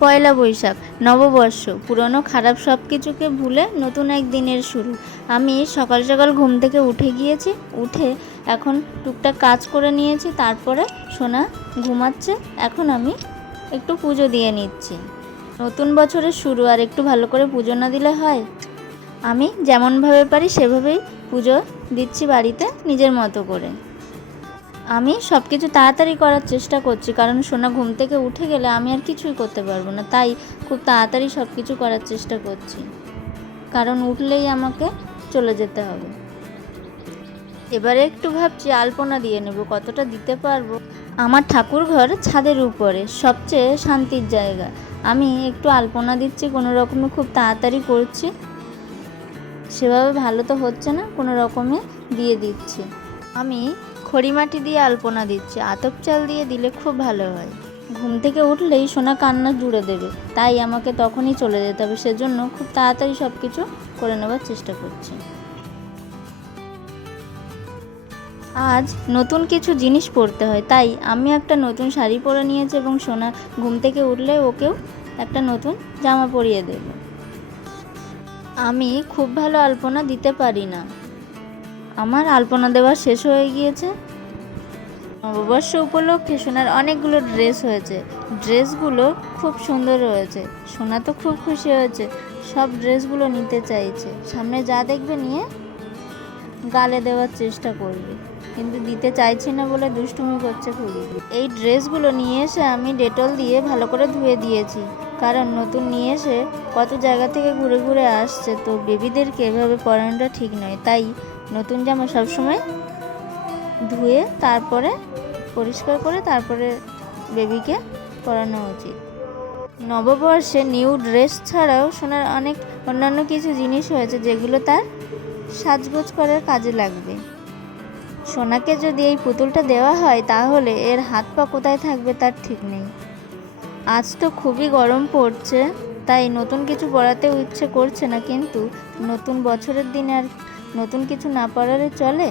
পয়লা বৈশাখ, নববর্ষ। পুরনো খারাপ সব কিছুকে ভুলে নতুন এক দিনের শুরু। আমি সকাল সকাল ঘুম থেকে উঠে গিয়েছি, উঠে এখন টুকটাক কাজ করে নিয়েছি, তারপরে সোনা ঘুমাচ্ছে, এখন আমি একটু পুজো দিয়ে নিচ্ছি। নতুন বছরের শুরু, আর একটু ভালো করে পুজো না দিলে হয়? আমি যেমনভাবে পারি সেভাবেই পুজো দিচ্ছি বাড়িতে নিজের মতো করে। আমি সব কিছু তাড়াতাড়ি করার চেষ্টা করছি, কারণ সোনা ঘুম থেকে উঠে গেলে আমি আর কিছুই করতে পারব না। তাই খুব তাড়াতাড়ি সব কিছু করার চেষ্টা করছি। কারণ উঠলেই আমাকে চলে যেতে হবে। এবারে একটু ভাবছি আলপনা দিয়ে নেব, কতটা দিতে পারব। আমার ঠাকুর ঘর ছাদের উপরে, সবচেয়ে শান্তির জায়গা। আমি একটু আলপনা দিচ্ছি, কোনো রকমে খুব তাড়াতাড়ি করছি। সেভাবে ভালো তো হচ্ছে না, কোনো রকমে দিয়ে দিচ্ছি। আমি খড়িমাটি দিয়ে আলপনা দিচ্ছি, আতপ চাল দিয়ে দিলে খুব ভালো হয়। ঘুম থেকে উঠলেই সোনা কান্না জুড়ে দেবে, তাই আমাকে তখনই চলে যেতে হবে, সেজন্য খুব তাড়াতাড়ি সব কিছু করে নেওয়ার চেষ্টা করছি। আজ নতুন কিছু জিনিস পরতে হয়, তাই আমি একটা নতুন শাড়ি পরে নিয়েছি এবং সোনা ঘুম থেকে উঠলে ওকেও একটা নতুন জামা পরিয়ে দেব। আমি খুব ভালো আলপনা দিতে পারি না। আমার আলপনা দেওয়া শেষ হয়ে গিয়েছে। নববর্ষ উপলক্ষে সোনার অনেকগুলো ড্রেস হয়েছে। ড্রেসগুলো খুব সুন্দর হয়েছে সোনা তো খুব খুশি হয়েছে। সব ড্রেসগুলো নিতে চাইছে। সামনে যা দেখবে নিয়ে গালে দেওয়ার চেষ্টা করবে। কিন্তু দিতে চাইছি না বলে দুষ্টুমি করছে খুবই এই ড্রেসগুলো নিয়ে এসে আমি ডেটল দিয়ে ভালো করে ধুয়ে দিয়েছি। কারণ নতুন নিয়ে এসে কত জায়গা থেকে ঘুরে ঘুরে আসছে, তো বেবিদেরকে এভাবে পরানোটা ঠিক নয়। তাই নতুন জামা সবসময় ধুয়ে তারপরে পরিষ্কার করে তারপরে বেবিকে পরানো উচিত। নববর্ষে নিউ ড্রেস ছাড়াও সোনার অনেক অন্যান্য কিছু জিনিস হয়েছে যেগুলো তার সাজগোজ করার কাজে লাগবে। সোনাকে যদি এই পুতুলটা দেওয়া হয় তাহলে এর হাত পা কোথায় থাকবে তার ঠিক নেই। আজ তো খুবই গরম পড়ছে, তাই নতুন কিছু পড়াতেও ইচ্ছে করছে না, কিন্তু নতুন বছরের দিনে আর নতুন কিছু না পারালে চলে?